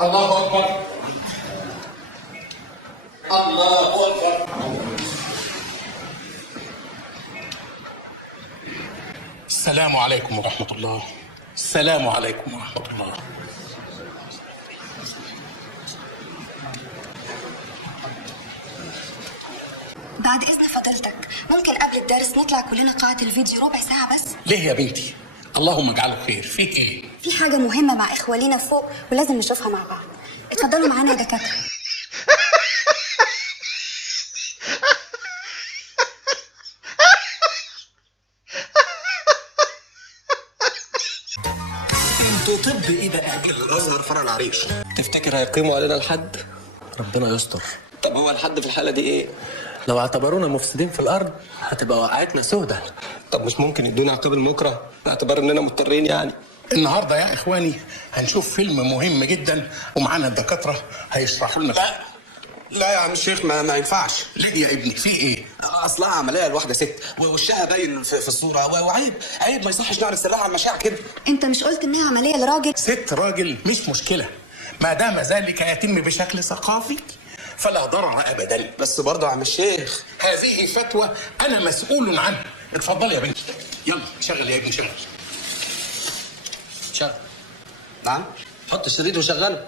الله اكبر. الله اكبر. السلام عليكم ورحمة الله. السلام عليكم ورحمة الله. بعد إذن فضيلتك ممكن قبل الدرس نطلع كلنا قاعة الفيديو ربع ساعة بس؟ ليه يا بنتي؟ اللهم اجعله خير. فيك ايه؟ في حاجة مهمة مع إخوالينا فوق ولازم نشوفها مع بعض. اتفضلوا معانا يا دكاترة. انتوا طب ايه بقى؟ الازهر فرع العريش. تفتكر هيقيموا علينا الحد؟ ربنا يستر. طب هو الحد في الحاله دي ايه؟ لو اعتبرونا مفسدين في الارض هتبقى وقعتنا سودة. طب مش ممكن يدونا عقاب المكره باعتبار اننا مضطرين يعني؟ النهارده يا اخواني هنشوف فيلم مهم جدا ومعانا الدكاترة هيشرحوا لنا. لا يا عم الشيخ ما ينفعش. ليه يا ابني؟ في ايه؟ اصلها عمليه لواحده ست ووشها باين في الصوره وعيب ما يصحش نعرض سرها على المشاع كده. أنت مش قلت إنها عملية لراجل؟ ست راجل مش مشكلة ما دام ذلك يتم بشكل ثقافي فلا ضرر ابدا. بس برضه يا عم الشيخ هذه فتوى انا مسؤول عنها. اتفضل يا بنتي. يلا شغل يا ابني شغل. شغل. نعم. حط الشريط وشغله.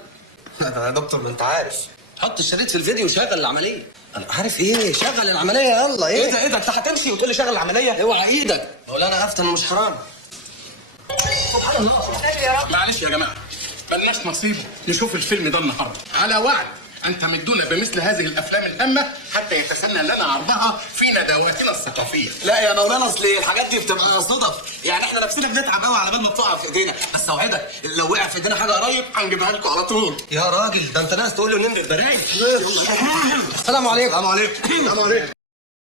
يا دكتور ما انت عارف. حط الشريط في الفيديو وشغل العملية. انا عارف ايه؟ شغل العملية يلا. ايه ده انت هتمشي وتقول لي شغل العمليه؟ اوعى ايدك. مولانا افتن ومش حرام. سبحان الله. يا رب. معلش يا جماعه ملناش نصيب نشوف الفيلم ده النهارده. على وعد ان تمدونا بمثل هذه الافلام الهامه حتى يتسنى لنا عرضها في ندواتنا الثقافيه. لا يا مولانا اصل الحاجات دي بتبقى صدف، يعني احنا نفسنا بنتعب قوي على بال ما بتقع في ايدينا، بس اوعدك لو وقع في ايدينا حاجه قريب هنجيبها لكم على طول. يا راجل ده انت ناس تقول له نمر برايد. السلام عليكم. السلام عليكم. السلام عليكم.